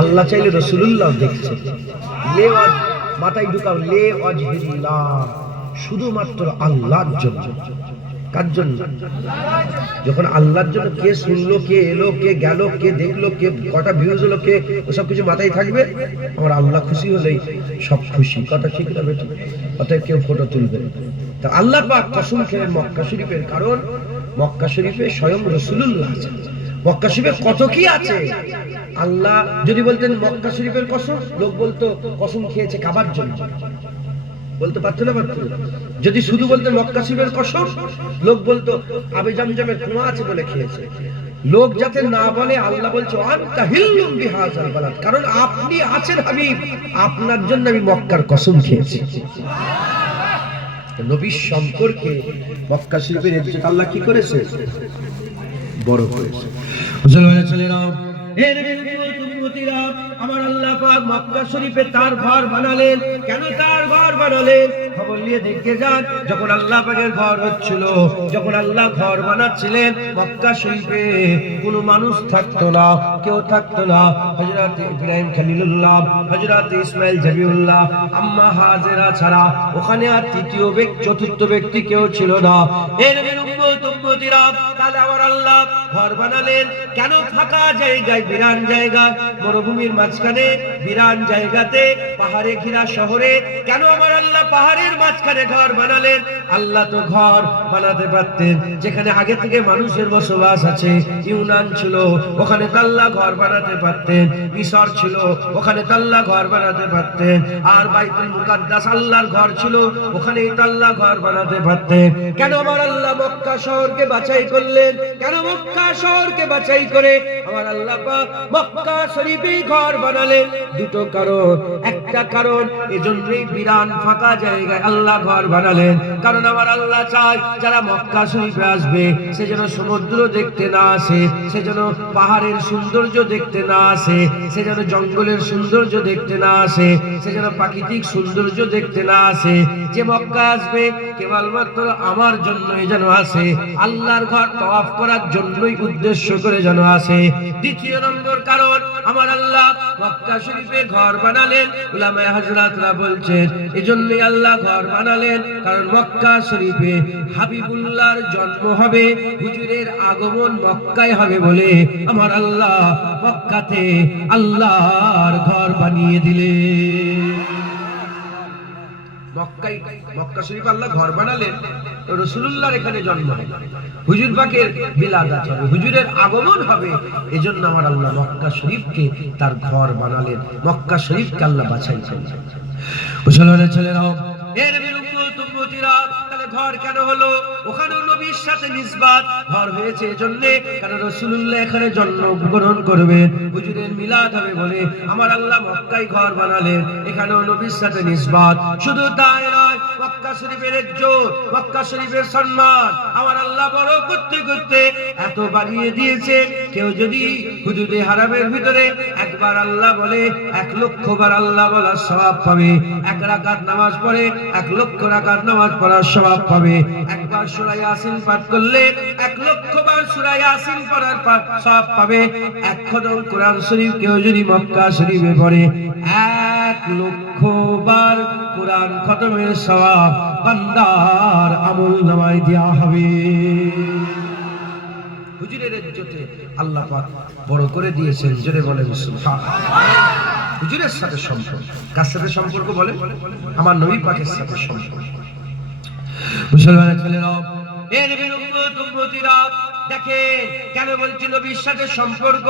আল্লাহ চাইলে রাসূলুল্লাহ দেখছে। লে মাথায় ঢুকাও, লে ওয়াজহিল্লাহ, শুধুমাত্র আল্লাহর জন্য। কার জন্য? যখন আল্লাহর জন্য, কে শুনলো, কে এলো, কে গেল, কে দেখলো, কে কটা ভিউজ হলো, কে ওসব কিছু মাথায় থাকবে? আমার আল্লাহ খুশি হলেই সব খুশি। কথা ঠিক না বেটি? অতএব কেউ ফটো তুলবে না। তা আল্লাহ পাক কসম খেলেন মক্কা শরীফের, কারণ মক্কা শরীফে স্বয়ং রাসূলুল্লাহ আছে। মক্কা শরীফে কত কি আছে। আল্লাহ যদি বলতেন মক্কা শরীফের কসম, লোক বলতো কসম খেয়েছে কাবার জন্য, বলতে পারতো না? পারতো। যদি শুধু বলতেন মক্কা শরীফের কসম, লোক বলতো আবে জামজামের কুয়া আছে বলে খেয়েছে। লোক যাতে না বলে, আল্লাহ বলছে আনতা হিল্লুম বিহাযাল বালাদ, কারণ আপনি আছেন হাবিব, আপনার জন্য আমি মক্কার কসম খেয়েছি। নবীর সম্পর্কে মক্কা শরীফের ইজ্জত আল্লাহ কি করেছে? বড় করেছে। মুসলমানের ছেলেরা, আমার আল্লাহ পাক মক্কা শরীফে তার ঘর বানালেন। কেন তার ঘর বানালেন? খবর নিয়ে দেখে যান। যখন আল্লাহ পাকের ঘর হচ্ছিল, যখন আল্লাহ ঘর বানাচ্ছিলেন, মক্কা শরীফে কোনো মানুষ থাকতো না, কেউ থাকতো না। হযরত ইব্রাহিম খলিলুল্লাহ, হযরত ইসমাইল জবিউল্লাহ, আম্মা হাজেরা ছাড়া ওখানে আর তৃতীয় ব্যক্তি, চতুর্থ ব্যক্তি কেউ ছিল না। এর উম্মতিরা, তাহলে আমার আল্লাহ ঘর বানালেন কেন? ফাঁকা জায়গায়, বিরান জায়গা, মরুভূমির মাঝখানে, বিরান জায়গাতে, পাহাড়ে ঘেরা শহরে কেন আমার আল্লাহ পাহাড়ের মাঝখানে ঘর বানালেন? আল্লাহ তো ঘর বানাতে পারতেন যেখানে আগে থেকে মানুষের বসবাস আছে। ইউনান ছিল, ওখানে তো আল্লাহ ঘর বানাতে পারতেন। মিশর ছিল, ওখানে তো আল্লাহ ঘর বানাতে পারতেন। আর বাইতুল মুকাদ্দাস আল্লাহর ঘর ছিল, ওখানেই তো আল্লাহ ঘর বানাতে পারতেন। কেন আমার আল্লাহ মক্কা শহরকে বাছাই করলেন? কেন মক্কা শহরকে বাছাই করে আমার আল্লাহ পাক মক্কা শরীফে ঘর বানালেন? দুটো কারণ। একটা কারণ, এজন্যই বিরান ফাঁকা জায়গায় আল্লাহ ঘর বানালেন, কারণ আমার আল্লাহ চায় যারা মক্কা শরীফে আসবে সে যেন সমুদ্র দেখতে না আসে, সে যেন পাহাড়ের সৌন্দর্য দেখতে না আসে, সে যেন জঙ্গলের সৌন্দর্য দেখতে না আসে, সে যেন প্রাকৃতিক সৌন্দর্য দেখতে না আসে। যে মক্কা আসবে কেবলমাত্র আমার জন্যই যেন আসে, আল্লাহর ঘর তওয়াফ করার জন্যই উদ্দেশ্য করে যেন আসে। দ্বিতীয় নম্বর কারণ, আমার আল্লাহ মক্কা শরীফে ঘর বানালেন, উলামায়ে হযরতরা বলছেন এজন্যই আল্লাহ ঘর বানালেন কারণ মক্কা শরীফে হাবিবুল্লাহর জন্ম হবে, হুজুরের আগমন মক্কায় হবে বলে আমার আল্লাহ মক্কাতে আল্লাহর ঘর বানিয়ে দিলেন। মক্কা শরীফে আল্লাহ ঘর বানালেন, রাসূলুল্লাহর এখানে জন্ম হবে, হুজুর পাকের বিলাদাত হবে, হুজুরের আগমন হবে। এজন্য আমার আল্লাহ মক্কা শরীফকে তার ঘর বানালেন, মক্কা শরীফকে আল্লাহ বাছাই করলেন। মুসলমানের ছেলেরাও, এর উম্মতিরা, তাহলে ঘর কেন হলো? ওখানে নবীর সাথে নিসবাত ঘর হয়েছে এজন্য, কারণ রাসূলুল্লাহ এখানে জন্মগ্রহণ করবেন, হুজুরের মিলাদ হবে বলে আমার আল্লাহ মক্কায় ঘর বানালেন, এখানেও নবীর সাথে নিসবাত। শুধু তাই নয়, মক্কা শরীফের ইজ্জত, মক্কা শরীফের সম্মান আমার আল্লাহ বড় করতে করতে এত বাড়িয়ে দিয়েছে, কেউ যদি হুজুরে হারামের ভিতরে একবার আল্লাহ বলে 1 লক্ষ বার আল্লাহ বলার সওয়াব পাবে। 1 রাকাত নামাজ পড়ে 1 লক্ষ রাকাত নামাজ পড়ার সওয়াব পাবে। একবার সূরা ইয়াসিন পাঠ করলে 1 লক্ষ বার সূরা ইয়াসিন পড়ার সওয়াব পাবে। 1 খতম কোরআন শরীফ কেউ যদি মক্কা শরীফে পড়ে 1 লক্ষ বার কোরআন খতমের সওয়াব বান্দার আমলনামায় দেয়া হবে। হুজুরের ইজ্জতে আল্লাহ পাক বড় করে দিয়েছেন, জোরে বলেন সুবহানাল্লাহ। হুজুরের সাথে সম্পর্ক, কার সাথে সম্পর্ক বলে? আমার নবী পাকের সাথে সম্পর্ক। মুসলমানের ছেলেরাও, এর উম্মতিরা, দেখেন কেন বলছি নবীর সাথে সম্পর্ক।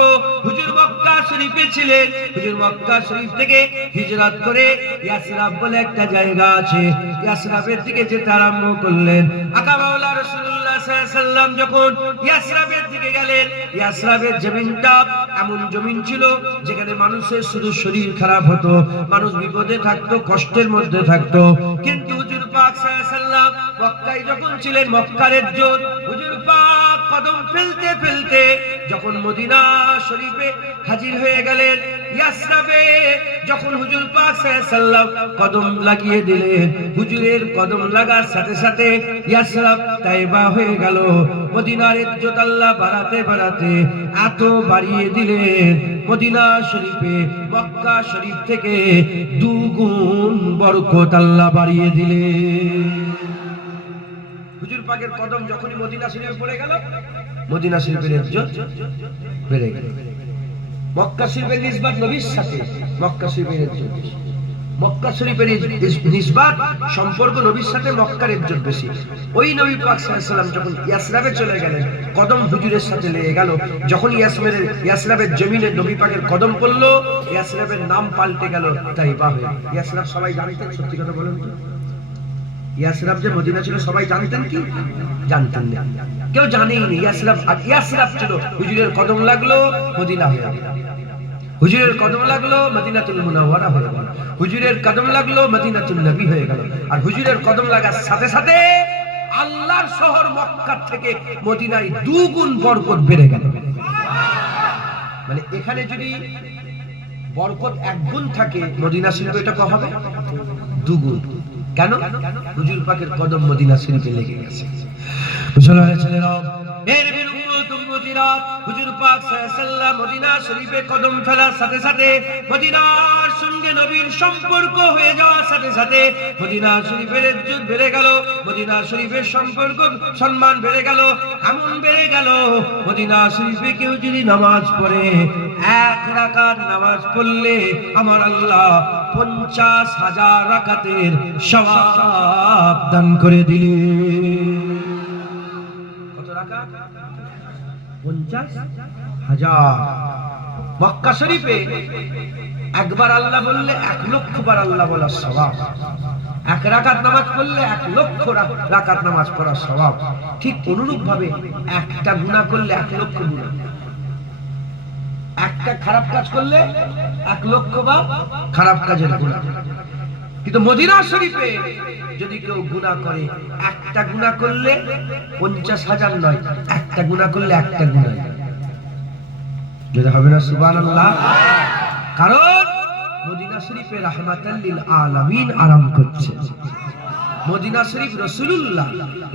হুজুর মক্কা শরীফে ছিলেন, হুজুর মক্কা শরীফ থেকে হিজরত করে ইয়াসরাব বলে একটা জায়গা আছে, ইয়াসরাবের দিকে যেতে আরম্ভ করলেন। আকা মাওলা রাসূলুল্লাহ সাল্লাল্লাহু আলাইহি সাল্লাম যখন ইয়াসরাবের দিকে গেলেন, ইয়াসরাবের জমিনটা এমন জমিন ছিল যেখানে মানুষের শুধু শরীর খারাপ হতো, মানুষ বিপদে থাকতো, কষ্টের মধ্যে থাকতো। কিন্তু হুজুর পাক সাল্লাল্লাহু আলাইহি সাল্লাম মক্কায় যখন ছিলেন, মক্কার ইজ্জত হুজুর পাক কদম ফেলতে ফেলতে যখন মদিনা শরীফে হাজির হয়ে গেলেন, ইয়াসরাবে যখন হুজুর পাক সাল্লাল্লাহু আলাইহি সাল্লাম কদম লাগিয়ে দিলেন, হুজুরের কদম লাগার সাথে সাথে ইয়াসরাব তাইবা হয়ে গেল। মদিনার ইজ্জত আল্লাহ বাড়াতে বাড়াতে এত বাড়িয়ে দিলেন, মদিনা শরীফে মক্কা শরীফ থেকে দুগুণ বরকত আল্লাহ বাড়িয়ে দিলেন। হুজুর পাকের কদম যখনই মদিনা শরীফে পড়ে গেল, মদিনা শরীফের ইজ্জত বেড়ে গেল। মক্কা শরীফের নিসবত নবীর সাথে মক্কা শরীফের ইজ্জত বেশি। মক্কা শরীফের নিসবত সম্পর্ক নবীর সাথে মক্কার ইজ্জত বেশি। ওই নবী পাক সাল্লাল্লাহু আলাইহি ওয়াসাল্লাম যখন ইয়াসরাবে চলে গেলেন, কদম হুজুরের সাথে লেগে গেল। যখন ইয়াসরাবের জমিনে নবী পাকের কদম পড়লো, ইয়াসরাবের নাম পাল্টে গেল তাইবা হয়ে। ইয়াসরাব সবাই জানতেন? সত্যি কথা বলেন তো, ইয়াসরাব যে মদিনা ছিল সবাই জানতেন কি? জানতেন না, কেউ জানেই না। ইয়াসরাব ছিল, হুজুরের কদম লাগলো মদিনা হয়ে গেল, হুজুরের কদম লাগলো মদিনাতুল মুনাওয়ারা হয়ে গেল, হুজুরের কদম লাগলো মদিনাতুল নবী হয়ে গেল। আর হুজুরের কদম লাগার সাথে সাথে আল্লাহর শহর মক্কা থেকে মদিনায় দুগুণ বরকত বেড়ে গেল। মানে এখানে যদি বরকত এক গুণ থাকে, মদিনা শরীফে এটা কত হবে? দুগুণ। কেন? হুজুর পাকের কদম মদিনা শরীফে লেগে গেছে। মুসলমানের ছেলেরা, এর উম্মতিরা, হুজুর পাক সাল্লাল্লাহু আলাইহি ওয়াসাল্লাম মদিনা শরীফে কদম ফেলার সাথে সাথে মদিনার সঙ্গে নবীর সম্পর্ক হয়ে যাওয়ার সাথে সাথে মদিনা শরীফের ইজ্জত বেড়ে গেল, মদিনা শরীফের সম্পর্ক সম্মান বেড়ে গেল। এমন বেড়ে গেল, মদিনা শরীফে কেউ যদি নামাজ পড়ে, এক রাকাত নামাজ পড়লে আমার আল্লাহ 50,000 রাকাতের সওয়াব দান করে দিলেন। কত রাকাত? 50,000। মক্কা শরীফে একবার আল্লাহ বললে 1 লক্ষ বার আল্লাহ বলার সওয়াব। এক রাকাত নামাজ পড়লে 1 লক্ষ রাকাত নামাজ পড়ার সওয়াব। ঠিক অনুরূপ ভাবে একটা গুনাহ করলে 1 লক্ষ গুনাহ, একটা খারাপ কাজ করলে 1 লক্ষ বার খারাপ কাজের গুনাহ। কিন্তু মদিনা শরীফে যদি কেউ গুনাহ করে, একটা গুনাহ করলে 50,000 নয়, একটা গুনাহ করলে একটা গুনাহ। যদি হবে না সুবহানাল্লাহ? কারণ মদিনা শরীফে রাহমাতাল লিল আলামিন আরাম করছে। মদিনা শরীফ রাসূলুল্লাহ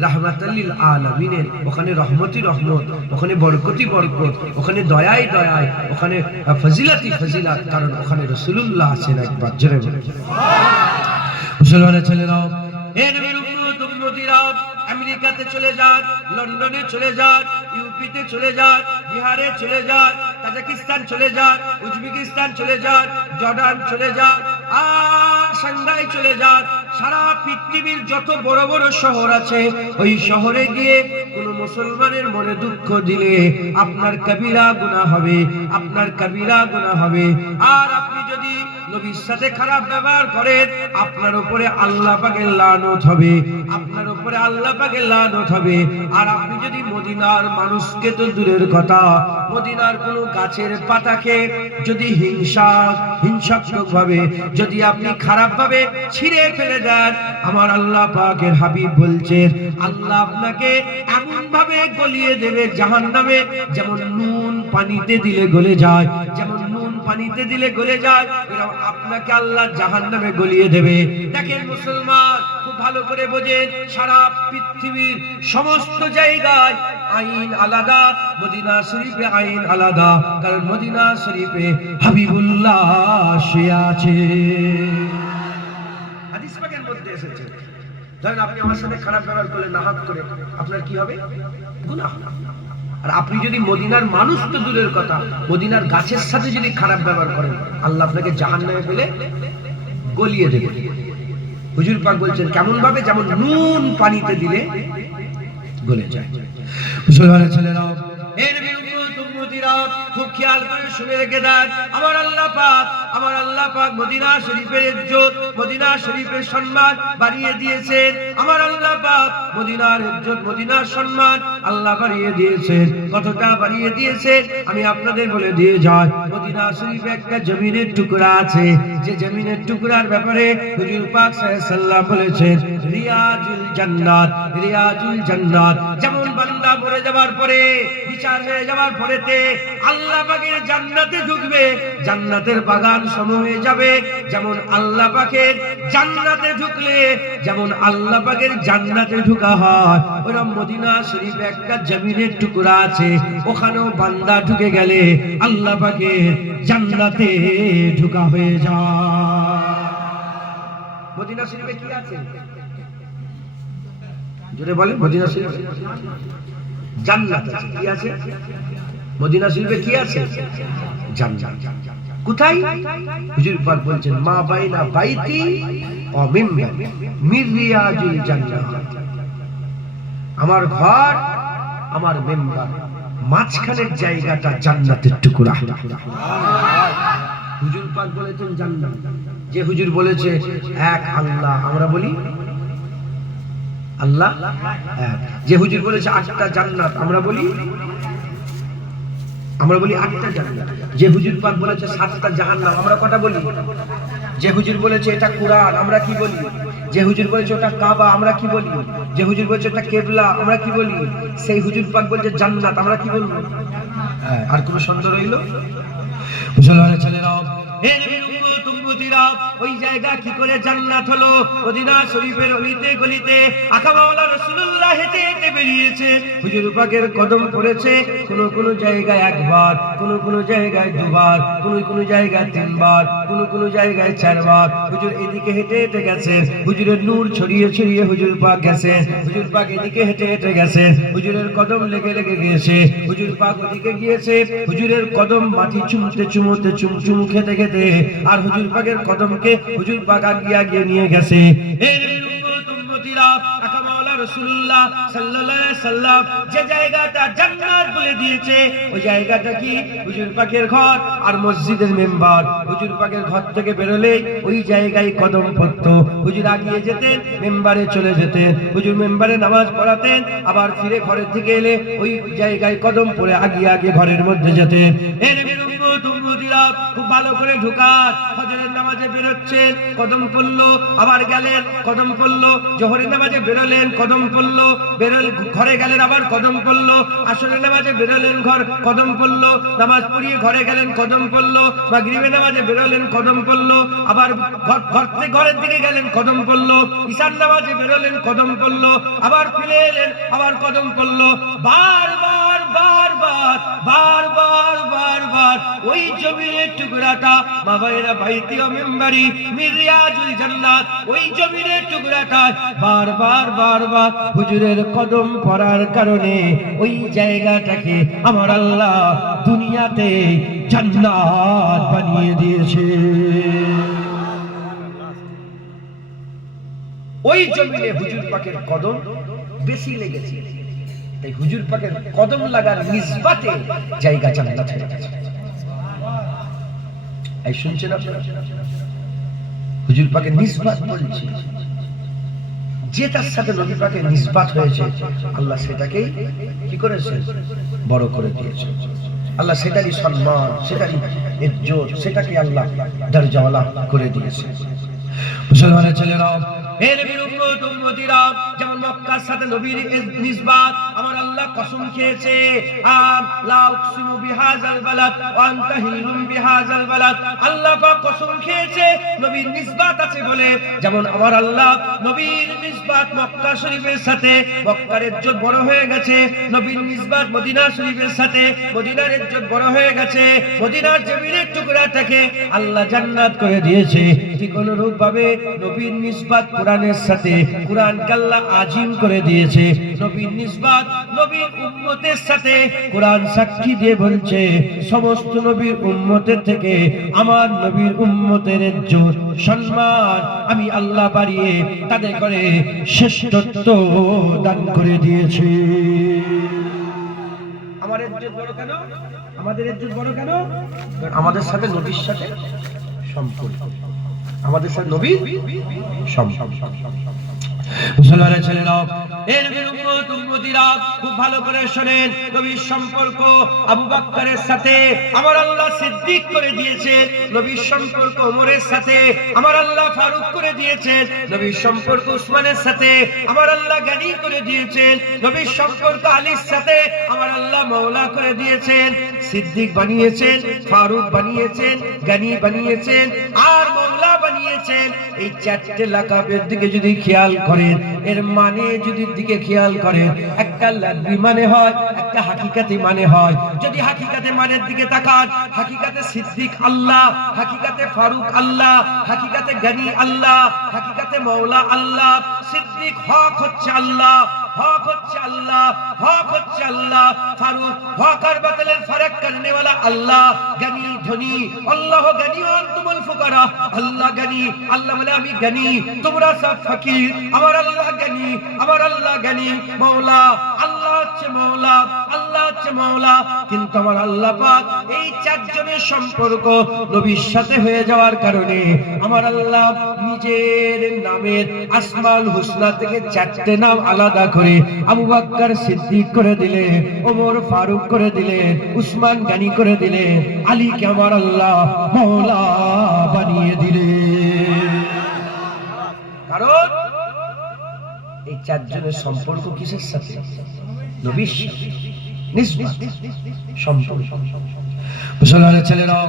রাহমাতাল লিল আলামিনের, ওখানে রহমতি রহমত, ওখানে বরকতি বরকত, ওখানে দয়াই দয়াই, ওখানে ফজিলাতি ফজিলাত, কারণ ওখানে রাসূলুল্লাহ আছেন। একবার জোরে বলুন সুবহানাল্লাহ। মুসলমানের ছেলেরা, এই নবীর উম্মতিরা আমেরিকাতে চলে যান, লন্ডনে চলে যান, ইউপিতে চলে যান, বিহারে চলে যান, কাজাকিস্তান চলে যান, উজবেকিস্তান চলে যান, জর্ডান চলে যান, আর সাংহাই চলে যান। সারা পৃথিবীর যত বড় বড় শহর আছে, ওই শহরে গিয়ে কোন মুসলমানের মনে দুঃখ দিলে আপনার কবিরা গুনাহ হবে, আপনার কবিরা গুনাহ হবে। আর আপনি যদি নবীর সাথে খারাপ ব্যবহার করেন, আপনার উপরে আল্লাহ পাকের লানত হবে, আপনার উপরে আল্লাহ পাকের লানত হবে। আর আপনি যদি মদিনার মানুষকে তো দূরের কথা, মদিনার কোন গাছের পাতাকে যদি হিংসাত্মক ভাবে যদি আপনি খারাপ ভাবে ছিঁড়ে ফেলে দেন, আমার আল্লাহ পাকের হাবিব বলছেন আল্লাহ আপনাকে এমন ভাবে গলিয়ে দেবে জাহান্নামে, যেমন নুন পানিতে দিলে গলে যায়, যেমন নুন পানিতে দিলে গলে যায়, এরকম আপনাকে আল্লাহ জাহান্নামে গলিয়ে দেবে। দেখেন মুসলমান, খুব ভালো করে বোঝেন, সারা পৃথিবীর সমস্ত জায়গায় আইন আলাদা, মদিনা শরীফে আইন আলাদা, কারণ মদিনা শরীফে হাবিবুল্লাহ শুয়ে আছে। হাদিস পাকের মধ্যে এসেছে, ধরেন আপনি আমার সাথে খারাপ ব্যবহার করলেন নাহাত করে, আপনার কি হবে? গুনাহ। আর আপনি যদি মদিনার মানুষ তো দূরের কথা, মদিনার গাছের সাথে যদি খারাপ ব্যবহার করেন, আল্লাহ আপনাকে জাহান্নামে ফেলে গলিয়ে দেবে। হুজুর পাক বলছেন কেমন ভাবে? যেমন নুন পানিতে দিলে গলে যায়। মুসলমানের ছেলেরা, এই নবীর উম্মতিরা খুব খেয়াল করে শুনে রেখে দেন, আমার আল্লাহ পাক মদিনা শরীফের ইজ্জত, মদিনা শরীফের সম্মান বাড়িয়ে দিয়েছেন। আমার আল্লাহ পাক মদিনার ইজ্জত, মদিনার সম্মান আল্লাহ বাড়িয়ে দিয়েছেন। কতটা বাড়িয়ে দিয়েছেন আমি আপনাদের বলে দিয়ে যাই। মদিনা শরীফে একটা জমিনের টুকরা আছে, যে জমিনের টুকরার ব্যাপারে হুজুর পাক সাল্লাল্লাহু আলাইহি ওয়াসাল্লাম বলেছেন রিয়াজুল জান্নাত, রিয়াজুল জান্নাত। যেমন বান্দা মরে যাবার পরে, বিচার হয়ে যাবার পরেতে হবে, আল্লাহ পাকের জান্নাতে ঢুকবে, জান্নাতের বাগান সমূহ হয়ে যাবে। যেমন আল্লাহ পাকের জান্নাতে ঢুকলে যেমন আল্লাহ পাকের জান্নাতে ঢুকা হয়, ওরকম মদিনা শরীফে একটা জমিনের টুকরা আছে, ওখানেও বান্দা ঢুকে গেলে আল্লাহ পাকের জান্নাতে ঢুকা হয়ে যায়। মদিনা শরীফে কি আছে? জোরে বলেন। মদিনা শরীফে জান্নাত আছে। কি আছে? মদিনা শরীফে কি আছে? জান্নাত। কোথায়? হুজুর পাক বলছেন মা বাইনা বাইতি ওয়া মিম্বারি মির রিয়াজুল জান্নাহ। আমার ঘর, আমার মিম্বার, মাঝখানের জায়গাটা জান্নাতের টুকরা। হুজুর পাক বলেছেন জান্নাত। যে হুজুর বলেছে এক আল্লাহ, আমরা বলি আল্লাহ এক। যে হুজুর বলেছে আটটা জান্নাত, আমরা বলি আটটা জান্নাত। যে হুজুর পাক বলেছে সাতটা জাহান্নাম, আমরা কটা বলি? যে হুজুর বলেছে এটা কুরআন, আমরা কি বলি? যে হুজুর বলেছে ওটা কাবা, আমরা কি বলি? যে হুজুর বলেছে ওটা কিবলা, আমরা কি বলি? সেই হুজুর পাক বলেছে জান্নাত, আমরা কি বলবো? আর কোনো সন্দেহ রইল? মুসলমানের ছেলেরা, হে নবীর উম্মত উম্মতিরা, ওই জায়গা কি করে জান্নাত হলো? মদিনা শরীফের অলিতে গলিতে আকা মাওলা রাসূলুল্লাহ হেঁটে হেঁটে বেরিয়েছে, হুজুর পাকের কদম পড়েছে। কোন জায়গায় একবার, কোন জায়গায় দুবার, কোন জায়গায় তিনবার, কোন জায়গায় চারবার। হুজুর এদিকে হেঁটে হেঁটে গেছেন, হুজুরের নূর ছড়িয়ে ছড়িয়ে হুজুর পাক গেছেন। হুজুর পাক এদিকে হেঁটে হেঁটে গেছেন, হুজুরের কদম লেগে লেগে গিয়েছে। হুজুর পাক ওদিকে গিয়েছে, হুজুরের কদম মাটি চুমতে চুমতে চুমচুম খেতে খেতে আর হুজুর পাকের কদমকে হুজুর পাক আগিয়ে নিয়ে গেছে। হে নবীর উম্মত উম্মতিরা, আকা মাওলা রাসূলুল্লাহ সাল্লাল্লাহু আলাইহি সাল্লাম যে জায়গাটা জান্নাত বলে দিয়েছে, ওই জায়গাটা কি? হুজুর পাকের ঘর আর মসজিদের মেম্বার। হুজুর পাকের ঘর থেকে বেরোলে ওই জায়গায় কদম পড়তো। হুজুর আগিয়ে যেতেন, মেম্বারে চলে যেতেন, হুজুর মেম্বারে নামাজ পড়াতেন, আবার ফিরে ঘরের দিকে এলে ওই জায়গায় কদম পড়ে আগিয়ে ঘরের মধ্যে যেতেন। হে নবীর উম্মত উম্মতিরা, খুব ভালো করে ঢুকার। ফজরের নামাজে বেরোচ্ছেন, কদম পড়লো, আবার গেলেন, কদম পড়লো। জোহরের নামাজে বেরোলেন, কদম পড়লো, ঘরে গেলেন, আবার কদম পড়লো। আসরের নামাজে বেরোলেন, কদম পড়লো, নামাজ পড়িয়ে ঘরে গেলেন, কদম পড়লো। মাগরিবের নামাজে বেরোলেন, কদম পড়লো, আবার ঘরের দিকে গেলেন, কদম পড়লো। ঈশার নামাজে বেরোলেন, কদম পড়লো, আবার ফিরে এলেন, আবার কদম পড়লো। বারবার বারবার বারবার বারবার ওই জমিনের টুকরাটা মা বাইনা বাইতি ওয়া মিম্বারি মির রিয়াজুল জান্নাত, ওই জমিনের টুকরাটা বারবার বারবার হুজুরের কদম পড়ার কারণে ওই জায়গাটাকে আমার আল্লাহ দুনিয়াতে জান্নাত বানিয়ে দিয়েছে। ওই জমিনে হুজুর পাকের কদম বেশি লেগেছে, তাই হুজুর পাকের কদম লাগার নিসবতে জায়গা জান্নাত হয়ে গেছে। এই শুনছেন আপনারা? হুজুর পাকের নিসবত বলছি, যে তার সাথে নবী পাকের নিসবত হয়েছে, আল্লাহ সেটাকে কি করেছে? বড় করে দিয়েছে। আল্লাহ সেটারই সম্মান, সেটারই ইজ্জত, সেটাকে আল্লাহ দরজাওয়ালা করে দিয়েছে। মুসলমানের ছেলেরা, হে নবীর উম্মত উম্মতিরা, যেমন মক্কার সাথে নবীর নিসবত আমার আল্লাহ কসম খেয়েছে, লা উকসিমু বিহাযাল বালাদ ওয়া আনতা হিল্লুম বিহাযাল বালাদ। আল্লাহ পাক কসম খেয়েছে নবীর নিসবত আছে বলে। যেমন আমার আল্লাহ নবীর নিসবত মক্কা শরীফের সাথে, মক্কার ইজ্জত বড় হয়ে গেছে। নবীর নিসবত মদিনা শরীফের সাথে, মদিনার ইজ্জত বড় হয়ে গেছে। মদিনার জমিনের টুকরাটাকে আল্লাহ জান্নাত করে দিয়েছে। ঠিক অনুরূপ ভাবে নবীর নিসবত কোরআনের সাথে, কোরআনকে আল্লাহ আজিম করে দিয়েছে। নবীর নিসবত নবীর উম্মতের সাথে, কোরআন সাক্ষী দিয়ে বলছে সমস্ত নবীর উম্মতের থেকে আমার নবীর উম্মতের ইজ্জত সম্মান আমি আল্লাহ বাড়িয়ে তাদের করে শ্রেষ্ঠত্ব দান করে দিয়েছে। আমার ইজ্জত বড় কেন? আমাদের ইজ্জত বড় কেন? আমাদের সাথে নবীর সাথে সম্পর্ক, আমাদের সাথে নবীর সম্পর্ক। মুসলমানের ছেলেরা, এর বিরুদ্ধ উম্মতিরা খুব ভালো করে শুনেন, নবীর সম্পর্ক আবু বকরের সাথে আমার আল্লাহ সিদ্দিক করে দিয়েছেন, নবীর সম্পর্ক ওমরের সাথে আমার আল্লাহ ফারুক করে দিয়েছেন, নবীর সম্পর্ক উসমানের সাথে আমার আল্লাহ গনি করে দিয়েছেন, নবীর সম্পর্ক আলীর সাথে আমার আল্লাহ মাওলা করে দিয়েছেন। সিদ্দিক বানিয়েছেন, ফারুক বানিয়েছেন, গনি বানিয়েছেন আর মাওলা বানিয়েছেন। এই চারটি লাকাবের দিকে যদি খেয়াল করেন, এর মানে যদি দিকে খেয়াল করেন, একটা লাকবি মানে হয়, একটা হাকিকাতি মানে হয়। যদি হাকিকাতে মানের দিকে তাকান, হাকিকাতে সিদ্দিক আল্লাহ, হাকিকাতে ফারুক আল্লাহ, হাকিকাতে গনি আল্লাহ, হাকিকাতে মাওলা আল্লাহ। সিদ্দিক হক হচ্ছে আল্লাহ, হক হচ্ছে আল্লাহ, হক হচ্ছে আল্লাহ। ফারুক হক আর বাতিলের ফারাক করনে वाला আল্লাহ। গনি ধনী, আল্লাহ গনি ও আনতুমুল ফুকারা। আল্লাহ গনি, আল্লাহ বলে আমি গনি, তোমরা সব ফকির। আমার আল্লাহ গনি, আমার আল্লাহ গনি। মাওলা, আল্লাহ হচ্ছে মাওলা, আল্লাহ হচ্ছে মাওলা। কিন্তু আমার আল্লাহ পাক এই চারজনের সম্পর্ক নবীর সাথে হয়ে যাওয়ার কারণে আমার আল্লাহ নিজের নামের আসমাউল হুসনা থেকে চারটে নাম আলাদা করে আবু বকর সিদ্দিক করে দিলেন, ওমর ফারুক করে দিলেন, উসমান গনি করে দিলেন, আলীকে আমার আল্লাহ মাওলা বানিয়ে দিলেন। কারণ এই চারজনের সম্পর্ক কিসের সাথে? নবীর সাথে, নিসবত, সম্পর্ক। মুসলমানের ছেলেরা,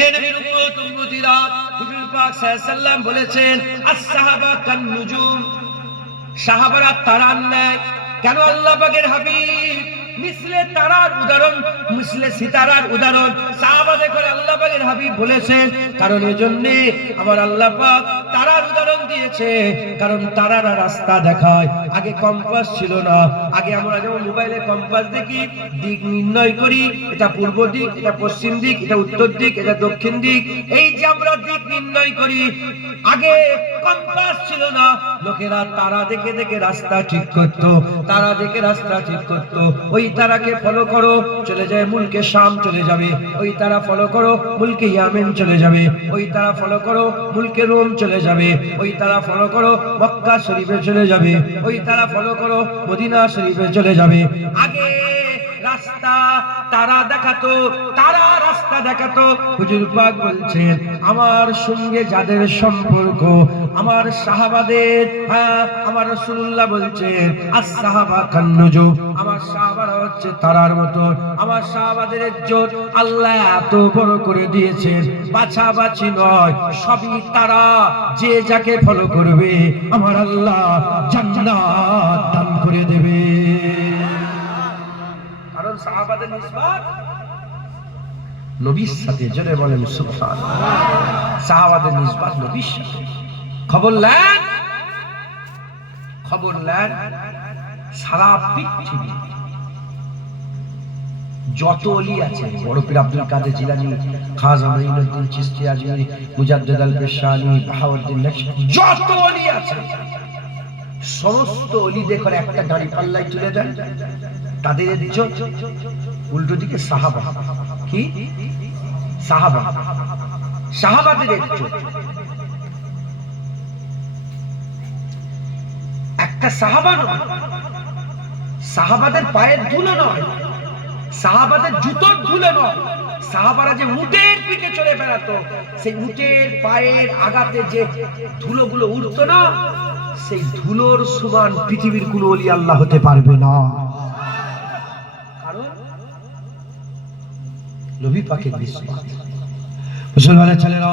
এই নবীর উম্মত উম্মতিরা, হুজুর পাক সাল্লাল্লাহু আলাইহি ওয়াসাল্লাম বলেছেন আস-সাহাবা কান নুজুম, সাহাবারা তারার ন্যায়। কেন? আল্লাহ পাকের হাবিব মিসলে তারার উদাহরণ, মিসলে সিতারার উদাহরণ সাহাবাদের করে আল্লাহ পাকের হাবিব বলেছেন। কারণ এজন্যে আমার আল্লাহ পাক তারার উদাহরণ দিয়েছে, কারণ তারারা রাস্তা দেখায়। আগে কম্পাস ছিল না। আগে আমরা যেমন মোবাইলে কম্পাস দেখি, দিক নির্ণয় করি, এটা পূর্ব দিক, এটা পশ্চিম দিক, এটা উত্তর দিক, এটা দক্ষিণ দিক, এই যে আমরা দিক নির্ণয় করি। আগে কম্পাস ছিল না, লোকেরা তারা দেখে দেখে রাস্তা ঠিক করত, তারা দেখে রাস্তা ঠিক করত। ওই তারাকে ফলো করো, চলে যায় মুলকে শাম চলে যাবে। ওই তারা ফলো করো, মুলকে ইয়ামেন চলে যাবে। ওই তারা ফলো করো, মুলকে রোম চলে যাবে। ওই তারা ফলো করো, মক্কা শরীফে চলে যাবে। ওই তারা ফলো করো, মদিনা শরীফে চলে যাবে। আগে রাস্তা তারা দেখাতো, তারা রাস্তা দেখাতো। হুজুর পাক বলছেন আমার সঙ্গে যাদের সম্পর্ক, আমার সাহাবাদের, হ্যাঁ আমার রাসূলুল্লাহ বলছেন আস-সাহাবা কান-নুজুম, আমার সাহাবারা হচ্ছে তারার মতো। আমার সাহাবাদের ইজ্জত আল্লাহ এত বড় করে দিয়েছেন, বাছাবাছি নয়, সবই তারা। যে যাকে ফলো করবে আমার আল্লাহ জান্নাত দান করে দেবে। কারণ সাহাবাদের নিসবত নবীর সাথে। জোরে বলেন সুবহানাল্লাহ। সাহাবাদের নিসবত নবীর সাথে। খবর নেন, খবর নেন, সারা পৃথিবী যত ওলি আছে, বড় পীর আব্দুল কাদের জিলানী, খাজা মঈনুদ্দিন চিশতি আজমিরি, মুজাদ্দিদ আল-বেশানি, বাহাউদ্দিন নকশবন্দি, যত ওলি আছে সমস্ত ওলিদের করে একটা দাড়ি পাল্লায় তুলে দেন, তাদের ইজ্জত উল্টো দিকে সাহাবা। কি সাহাবা? সাহাবাদের ইজ্জত একটা সাহাবা নয়, সাহাবাদের পায়ের ধুলো নয়, সাহাবাদের জুতোর ধুলো নয়। সাহাবারা যে উটের পিঠে চলে বেড়াতো, সেই উটের পায়ের আগাতে যে ধুলোগুলো উঠতো না, সেই ধুলোর সমান পৃথিবীর কোন ওলি আল্লাহ হতে পারবে না। কারণ নবী পাকের নিসবত। মুসলমানের ছেলেরা,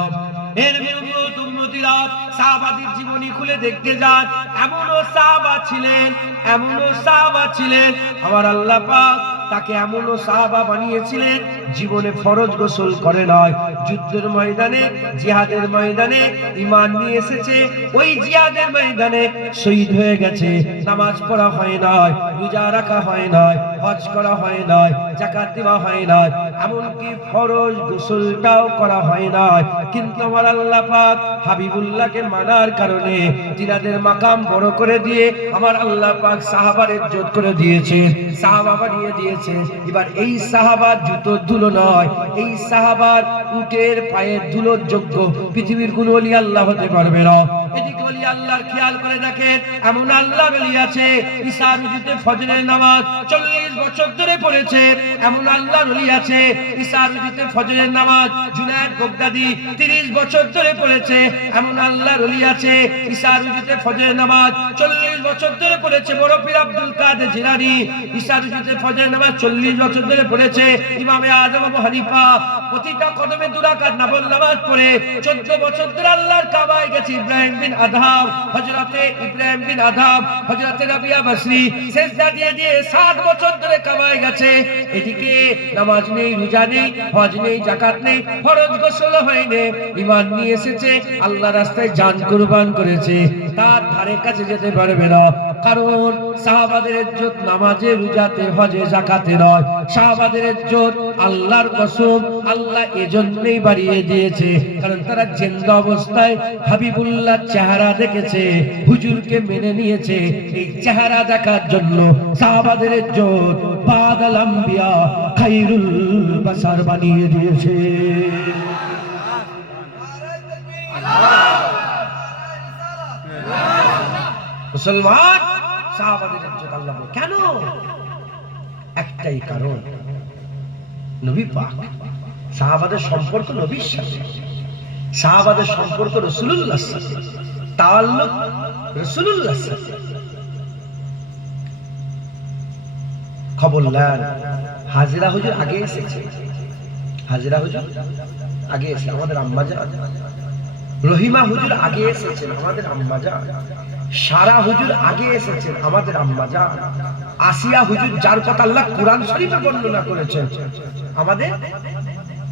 এর বিরুদ্ধে উম্মতিরা সাহাবাদের জীবনী খুলে দেখতে যান। এমনও সাহাবা ছিলেন, এমনও সাহাবা ছিলেন, আমার আল্লাহ পাক তাকে এমনও সাহাবা বানিয়েছিলেন জীবনে ফরজ গোসল করে নয়, যুদ্ধের ময়দানে, জিহাদের ময়দানে ঈমান নিয়ে এসেছে, ওই জিহাদের ময়দানে শহীদ হয়ে গেছে, নামাজ পড়া হয় নাই, রোজা রাখা হয় নাই, হজ করা হয় নাই, যাকাত দেওয়া হয় নাই, এমনকি ফরজ গোসলটাও করা হয় নাই। কিন্তু আমার আল্লাহ পাক হাবিবুল্লাহকে মানার কারণে তিনাদের মাকাম বড় করে দিয়ে আমার আল্লাহ পাক সাহাবার ইজ্জত করে দিয়েছেন, সাহাবা বানিয়ে দিয়েছেন। এবার এই সাহাবার জুতোর ধুলো নয়, এই সাহাবার উটের পায়ের ধুলোর যোগ্য পৃথিবীর কোন ওলি আল্লাহ হতে পারবে না। এদিকে ওলি আল্লাহর খেয়াল করে দেখেন, এমন আল্লাহর ওলি আছে ঈসা রুজুতে ফজরের নামাজ 40 বছর ধরে পড়েছে। এমন আল্লাহর ওলি আছে ঈসা রুজুতে ফজরের নামাজ জুনায়েদ বাগদাদি 30 বছর ধরে পড়েছে। এমন আল্লাহর ওলি আছে ঈসা রুজুতে ফজরের নামাজ 40 বছর ধরে পড়েছে। বড় পীর আব্দুল কাদের জিলানী ঈসা রুজুতে ফজরের নামাজ 40 বছর ধরে পড়েছে। ইমামে আযম আবু হানিফা প্রতিটা কদমে 2 রাকাত নফল নামাজ পড়ে 14 বছর ধরে আল্লাহর কাবায় গেছে। ইব্রাহিম বিন আদহাম, হযরতে ইব্রাহিম বিন আদহাম, হযরতে রাবিয়া বসরি সিজদা দিয়ে দিয়ে 7 বছর ধরে কাবায় গেছে। এদিকে নামাজ নেই, রোজা নেই, হজ নেই, যাকাত নেই, ফরজ গোসল হয়নি, ঈমান নিয়ে এসেছে, আল্লাহর রাস্তায় জান কুরবান করেছে, তার ধারে কাছে যেতে পারবে না। কারণ সাহাবাদের ইজ্জত নামাজে, রোজাতে, হজে, যাকাতে নয়। সাহাবাদের ইজ্জত আল্লাহর কসম আল্লাহ এজন্যই বাড়িয়ে দিয়েছে, কারণ তারা জিন্দা অবস্থায় হাবিবুল্লাহ চেহারা দেখেছে, হুজুরকে মেনে নিয়েছে। এই চেহারা দেখার জন্য সাহাবাদের ইজ্জত বাদাল আম্বিয়া খায়রুল বাশার বানিয়ে দিয়েছে। মুসলমান সাহাবাদের ইজ্জত আল্লাহ কেন? একটাই কারণ, নবী পাক। সাহাবাদের সম্পর্ক নবীর সাথে, সাহাবাদের সম্পর্ক রাসূলুল্লাহর সাথে, তাআল্লুক রাসূলুল্লাহর সাথে। খবর নেন, হাজেরা হুজুর আগে এসেছে, হাজেরা হুজুর আগে এসে আমাদের আম্মা জান, রহিমা হুজুর আগে এসেছেন আমাদের আম্মা জান, সারা হুজুর আগে এসেছেন আমাদের আম্মা জান, আসিয়া হুজুর যার কথা আল্লাহ কুরআন শরীফে বর্ণনা করেছেন আমাদের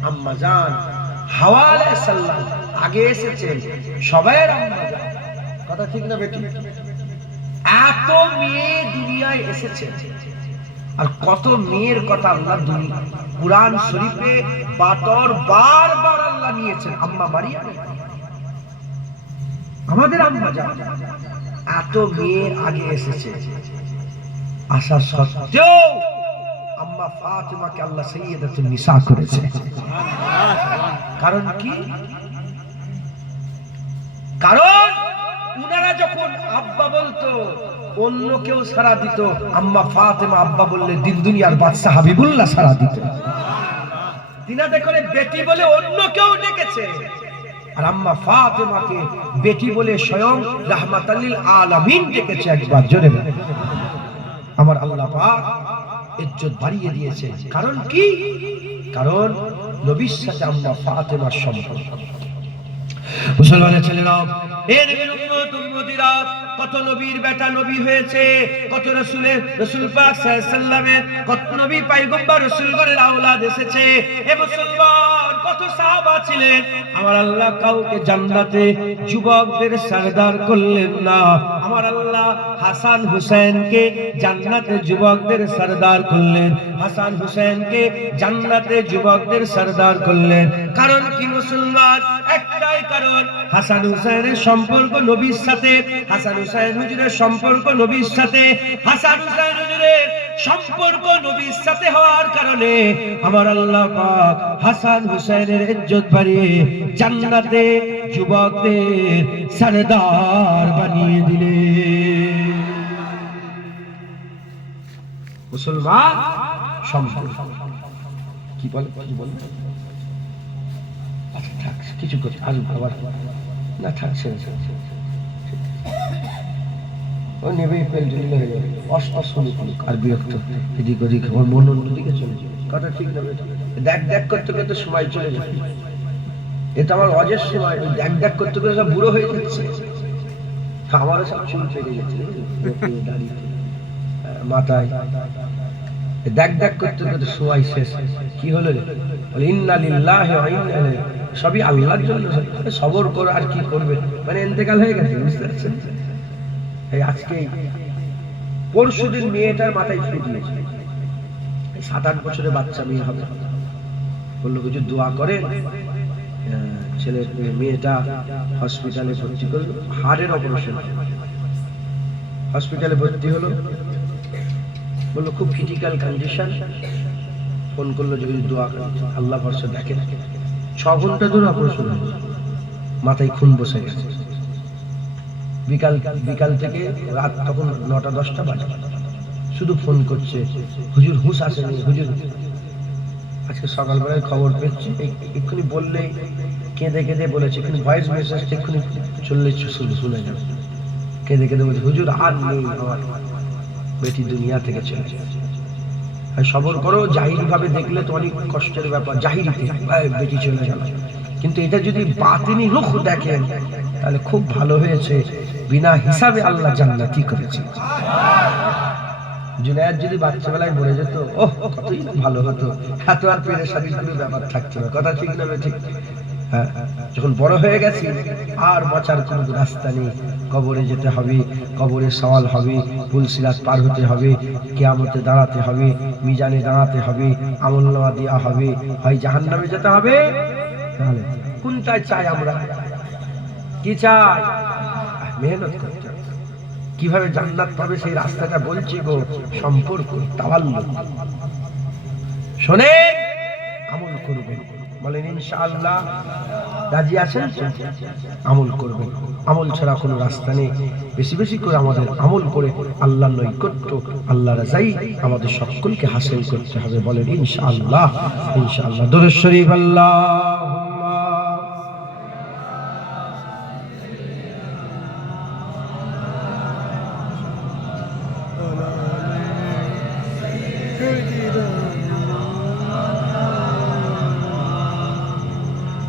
আম্মা জান, হাওয়া আলাইহিস সালাম আগে এসেছেন সবাইয়ের আম্মা জান। কথা ঠিক না বেটি? এত মেয়ে দুনিয়ায় এসেছে, আর কত মেয়ের কথা আল্লাহ কুরআন শরীফে বারবার আল্লাহ নিয়েছেন। আম্মা মারিয়াম আমাদের আম্মা জান, এত মেয়ে আগে এসেছে, আসা সত্ত্বেও আম্মা ফাতিমাকে আল্লাহ সাইয়্যিদাতুন নিসা করেছে। কারণ কি? কারণ উনারা যখন আব্বা বলতো অন্য কেউ সাড়া দিত, আম্মা ফাতিমা আব্বা বললে দিন দুনিয়ার বাদশা হাবিবুল্লাহ সাড়া দিত। তিনাদের করে বেটি বলে অন্য কেউ ডেকেছে, আর আম্মা ফাতিমাকে বেটি বলে স্বয়ং রাহমাতাল লিল আলামিন ডেকেছে একবার। জোরে আমার আল্লাহ পাক ইজ্জত বাড়িয়ে দিয়েছে। কারণ কি? কারণ নবীর সাথে আম্মা ফাতিমার সম্পর্ক। মুসলমানের ছেলেরা, এ নবীর উম্মত উম্মতিরা, কত নবীর বেটা নবী হয়েছে, কত রাসূল পাক সাল্লাল্লাহু আলাইহি ওয়াসাল্লামের কত নবী পয়গম্বর রাসূলগণের আওলাদ এসেছে। এ মুসলমান, কত সাহাবা ছিলেন। আমার আল্লাহ কাউকে জান্নাতে যুবকদের সরদার করলেন না। আমার আল্লাহ হাসান হুসাইনকে জান্নাতে যুবকদের সরদার করলেন, হাসান হুসাইনকে জান্নাতে যুবকদের সরদার করলেন। কারণ কি মুসলমান? একটাই কারণ, হাসান হুসাইনের সম্পর্ক নবীর সাথে, হাসান হুসাইন হুজুরের সম্পর্ক নবীর সাথে, হাসান হুসাইন হুজুরের সম্পর্ক নবীর সাথে হওয়ার কারণে আমার আল্লাহ পাক হাসান হুসাইনের ইজ্জত বাড়িয়ে জান্নাতে যুবকদের সরদার বানিয়ে দিলেন। মুসলমান সম্পর্ক কি বলে, কি বলে? আচ্ছা থাক, কিছু করতে আসবো আবার না, থাক ছেড়ে ও নেবেই পেলটিল হয়ে যাবে, অসুবিধা আর বিরক্ত, এদিক ওদিক আমার মন অন্যদিকে চলে যাবে। কথা ঠিক না? দেখ দেখ করতে করতে সময় চলে যাবে। এটা আমার অজের সময়, দেখ দেখ করতে করতে সব বুড়ো হয়ে যাচ্ছে। আমারও সব চুল পেকে গেছে মাথায়, দেখ দেখ করতে করতে সময় শেষ। কি হলো রে? ইন্না লিল্লাহি ওয়া ইন্না ইলাইহি, সবই আল্লাহর জন্য, সবর করো আর কি করবে, মানে ইন্তেকাল হয়ে গেছে। বুঝতে পারছেন? এই আজকে পরশুদিন মেয়েটার মাথায় ফুটিয়েছে, 7-8 বছরের বাচ্চা মেয়ে হবে। বললো কিছু দোয়া করেন, ছেলে মেয়েটা হসপিটালে ভর্তি করলো, হার্টের অপারেশন, হসপিটালে ভর্তি হলো। বললো খুব ক্রিটিক্যাল কন্ডিশন। ফোন করলো যে দোয়া করেন, আল্লাহ ভরসা। দেখেন 6 ঘন্টা ধরে অপারেশন হলো, মাথায় খুন বসে গেছে। বিকাল থেকে রাত তখন 9টা-10টা বাজে, শুধু ফোন করছে, হুজুর হুঁশ আসেনি হুজুর। আজকে সকালবেলায় খবর পেয়েছি, এক্ষুনি বললে কেঁদে কেঁদে বলেছে, এক্ষুনি ভয়েস মেসেজ এক্ষুনি চললে শুনে যাবে। কেঁদে কেঁদে বলছে হুজুর আর নেই, আমার বেটি দুনিয়া থেকে চলে গেছে। সবর করো, জাহিরি ভাবে দেখলে তো অনেক কষ্টের ব্যাপার, জাহিরিতে বেটি চলে গেল। কিন্তু এটা যদি বাতিনি রুখ দেখেন তাহলে খুব ভালো হয়েছে, বিনা হিসাবে আল্লাহ জান্নাতি করেছে। জুনায়েদ যদি বাচ্চাবেলায় মরে যেত, ওহ কতই ভালো হতো, এত আর পেরেশানির কোনো ব্যাপার থাকতো না। কথা ঠিক না ঠিক? হ্যাঁ, যখন বড় হয়ে গেছি আর বাঁচার কোনো রাস্তা নেই। কবরে যেতে হবে, কবরে সওয়াল হবে, পুলসিরাত পার হতে হবে, কিয়ামতে দাঁড়াতে হবে, মিজানে দাঁড়াতে হবে, আমলনামা দেওয়া হবে, হয় জাহান্নামে যেতে হবে। তাহলে কোনটা চাই আমরা? কি চাই? মেহনত করতে হবে। কিভাবে জান্নাত পাবে সেই রাস্তাটা বলছি গো, সম্পর্ক, তাওয়াল্লুক। শোনেন, আমল করবেন, বলেন ইনশাআল্লাহ। রাজি আছেন? আমল করবেন, আমল ছাড়া কোনো রাস্তা নেই। বেশি বেশি করে আমাদের আমল করে আল্লাহর নৈকট্য, আল্লাহর রাজাই আমাদের সকলকে হাসিল করতে হবে। বলেন ইনশাআল্লাহ। ইনশাআল্লাহ। দরুদ শরীফ। আল্লাহুম্মা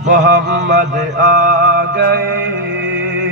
मोहम्मद आ गए,